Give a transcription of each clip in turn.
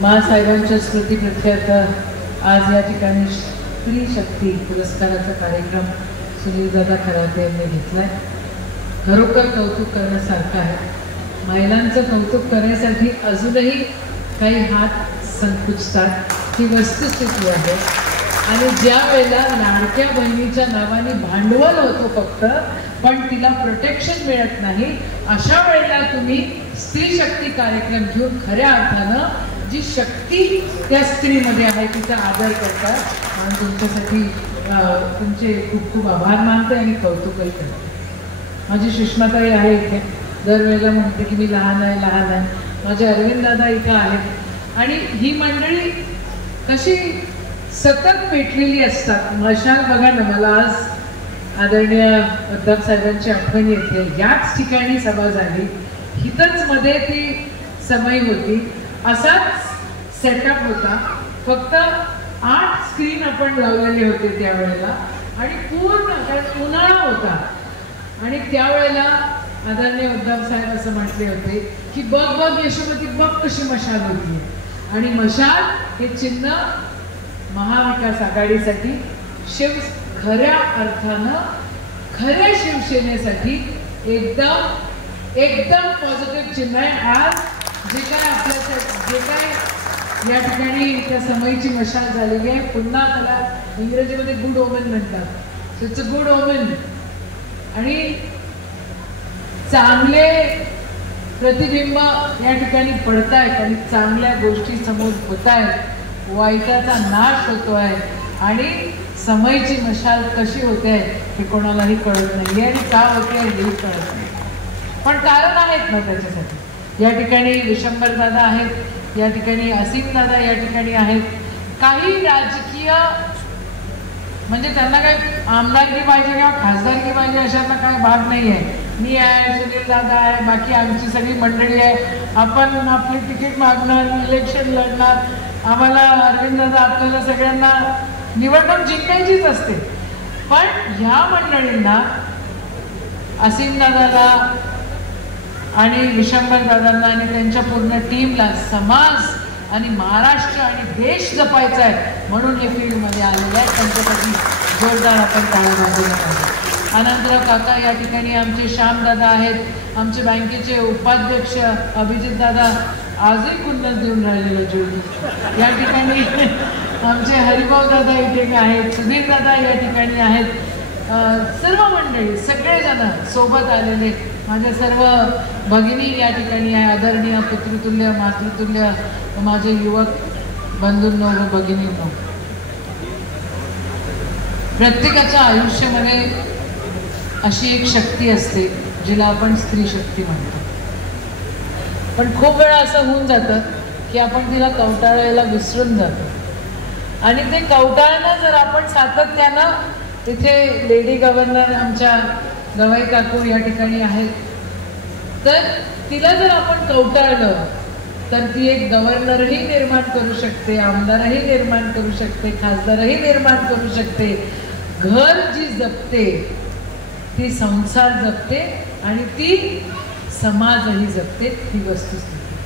मासाहेबांच्या स्मृतीप्रित्यर्थ आज या ठिकाणी स्त्री शक्ती पुरस्काराचा कार्यक्रम सुनीलदादा खराते यांनी घेतलाय. खरोखर कौतुक करण्यासारखं आहे. महिलांचं कौतुक करण्यासाठी अजूनही काही हात संकुचतात ही वस्तुस्थिती आहे. आणि ज्या वेळेला लाडक्या बहिणीच्या नावाने भांडवल होतो फक्त, पण तिला प्रोटेक्शन मिळत नाही, अशा वेळेला तुम्ही स्त्री शक्ती कार्यक्रम घेऊन खऱ्या अर्थानं जी शक्ती त्या स्त्रीमध्ये आहे तिचा आदर करतात. आणि तुमच्यासाठी तुमचे खूप खूप आभार मानते आणि कौतुकही करते. माझी सुषमाताई आहे इथे, दरवेळेला म्हणते की मी लहान आहे लहान आहे. माझे अरविंद दादा इथे आहेत आणि ही मंडळी कशी सतत पेटलेली असतात. मशाल बघा ना, मला आज आदरणीय उद्धव साहेबांची आठवण येते. याच ठिकाणी सभा झाली, हितच मध्ये ती समय होती, असाच सेटअप होता. फक्त 8 स्क्रीन आपण लावलेले होते त्यावेळेला आणि पूर्ण उन्हाळा होता. आणि त्यावेळेला आदरणीय उद्धव साहेब असं म्हटले होते की बघ बघ यशोमती बघ कशी मशाल होती. आणि मशाल हे चिन्ह महाविकास आघाडीसाठी खऱ्या अर्थानं खऱ्या शिवसेनेसाठी एकदम एकदम पॉझिटिव्ह चिन्ह आहे. आज जे काय या ठिकाणी त्या समयीची मशाल झालेली आहे, पुन्हा त्याला इंग्रजीमध्ये गुड ओमेन म्हणतात. So it's a good omen. आणि चांगले प्रतिबिंब या ठिकाणी पडतायत आणि चांगल्या गोष्टी समोर होत आहेत, वाईटाचा नाश होतोय आणि समयची मशाल कशी होते हे कोणालाही कळत नाही आणि का होते हेही कळत नाही. पण कारण आहेत ना त्याच्यासाठी. या ठिकाणी विशंबर दादा आहेत, या ठिकाणी असीम दादा या ठिकाणी आहेत. काही राजकीय म्हणजे त्यांना काही आमदारकी पाहिजे किंवा खासदारकी पाहिजे अशातला काही भाग नाही आहे. मी आहे, सुनील दादा आहे, बाकी आमची सगळी मंडळी आहे. आपण आपली तिकीट मागणार, इलेक्शन लढणार. आम्हाला अरविंद दादा आपल्याला सगळ्यांना निवडणूक जिंकायचीच असते. पण ह्या मंडळींना, असीम दादाला आणि विशंबर दादांना आणि त्यांच्या पूर्ण टीमला समाज आणि महाराष्ट्र आणि देश जपायचा आहे म्हणून हे फील्डमध्ये आलेले आहेत. त्यांच्यासाठी जोरदार आपण टाळ्या वाजवल्या पाहिजे. अनंतराव काका या ठिकाणी आमचे श्यामदादा आहेत, आमचे बँकेचे उपाध्यक्ष अभिजित दादा आजही कुंडच देऊन राहिलेलं जोडी. या ठिकाणी आमचे हरिभाऊ दादा इथे आहेत, सुधीर दादा या ठिकाणी आहेत. सर्व मंडळी सगळेजण सोबत आलेले, माझ्या सर्व भगिनी या ठिकाणी आहे. आदरणीय पितृतुल्य मातृतुल्य माझे युवक बंधूंनो व भगिनींनो, प्रत्येकाच्या आयुष्यामध्ये अशी एक शक्ती असते जिला आपण स्त्री शक्ती म्हणतो. पण खूप वेळा असं होऊन जातं की आपण तिला कवटाळायला विसरून जातो. आणि ते कवटाळणं जर आपण सातत्यानं, तिथे लेडी गव्हर्नर आमच्या गवाई काकू या ठिकाणी आहेत, तर तिला जर आपण कवटाळलं तर ती एक गव्हर्नरही निर्माण करू शकते, आमदारही निर्माण करू शकते, खासदारही निर्माण करू शकते. घर जी जपते ती संसार जपते आणि ती समाजही जपते. ही वस्तुस्थिती.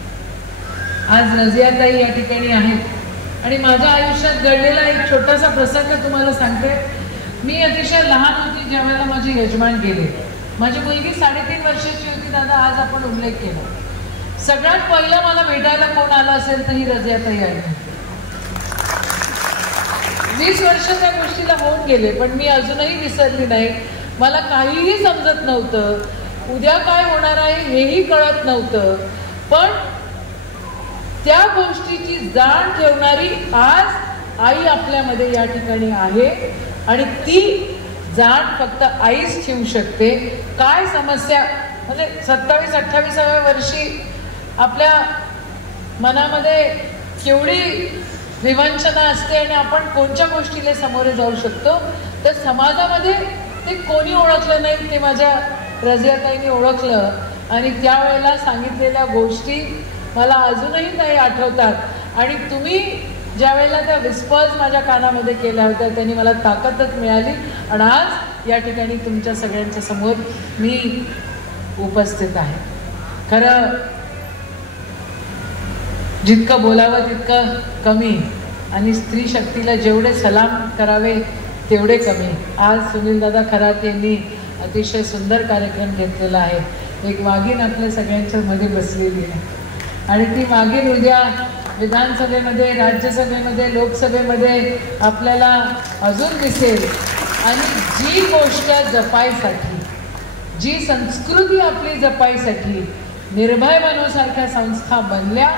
आज रजियाताई या ठिकाणी आहेत आणि माझ्या आयुष्यात घडलेला एक छोटासा प्रसंग तुम्हाला सांगते. मी अतिशय लहान होती ज्या वेळेला माझे यजमान गेले. माझी मुलगी 3.5 वर्षाची होती. दादा आज आपण उल्लेख केला. सगळ्यात पहिलं मला भेटायला कोण आलं असेल तर ही रजियाताई आली. 20 वर्ष त्या गोष्टीला होऊन गेले पण मी अजूनही विसरली नाही. मला काहीही समजत नव्हतं, उद्या काय होणार आहे हेही कळत नव्हतं. पण त्या गोष्टीची जाण ठेवणारी आज आई आपल्यामध्ये या ठिकाणी आहे आणि ती जाण फक्त आईच ठेवू शकते. काय समस्या म्हणजे 27-28व्या वर्षी आपल्या मनामध्ये केवढी विवंचना असते आणि आपण कोणत्या गोष्टीला सामोरे जाऊ शकतो. तर समाजामध्ये ते कोणी ओळखलं नाही, ते माझ्या रजियाताईंनी ओळखलं आणि त्यावेळेला सांगितलेल्या गोष्टी मला अजूनही काही आठवतात. आणि तुम्ही ज्या वेळेला त्या विस्पर्स माझ्या कानामध्ये केल्या होत्या त्यांनी मला ताकदच मिळाली आणि आज या ठिकाणी तुमच्या सगळ्यांच्या समोर मी उपस्थित आहे. खरं जितकं बोलावं तितकं कमी आणि स्त्री शक्तीला जेवढे सलाम करावे तेवढे कमी. आज सुनीलदादा खरात यांनी अतिशय सुंदर कार्यक्रम घेतलेला आहे. एक वाघीण आपल्या सगळ्यांच्या मध्ये बसलेली आहे आणि ती वाघीण उद्या विधानसभेमध्ये, राज्यसभेमध्ये, लोकसभेमध्ये आपल्याला अजून दिसेल. आणि जी गोष्ट जपायसाठी, जी संस्कृती आपली जपायसाठी निर्भय मनोसारख्या संस्था बनल्या,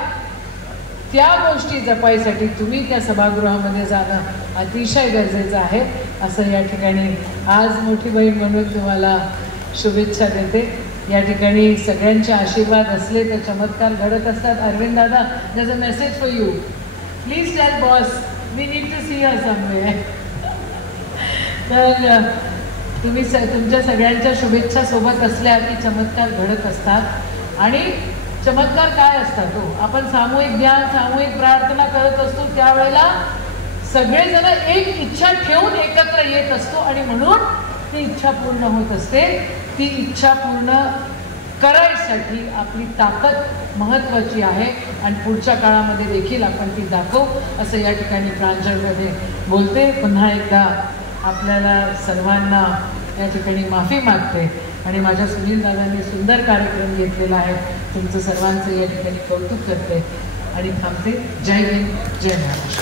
त्या गोष्टी जपायसाठी तुम्ही त्या सभागृहामध्ये जाणं अतिशय गरजेचं आहे असं या ठिकाणी आज मोठी बहीण म्हणून तुम्हाला शुभेच्छा देते. या ठिकाणी सगळ्यांचे आशीर्वाद असले तर चमत्कार घडत असतात. अरविंद दादा, there's a message for you. Please tell boss we need to see her somewhere. तर तुम्ही तुमच्या सगळ्यांच्या शुभेच्छा सोबत असल्या की चमत्कार घडत असतात. आणि चमत्कार काय असतात हो, आपण सामूहिक ध्यान, सामूहिक प्रार्थना करत असतो त्यावेळेला सगळेजण एक इच्छा ठेवून एकत्र येत असतो आणि म्हणून ती इच्छा पूर्ण होत असते. ती इच्छा पूर्ण करायसाठी आपली ताकद महत्त्वाची आहे आणि पुढच्या काळामध्ये देखील आपण ती दाखवू असं या ठिकाणी प्रांजळमध्ये बोलते. पुन्हा एकदा आपल्याला सर्वांना या ठिकाणी माफी मागते आणि माझ्या सुनील दादांनी सुंदर कार्यक्रम घेतलेला आहे. तुमचं सर्वांचं या ठिकाणी कौतुक करते आणि थांबते. जय हिंद, जय महाराष्ट्र.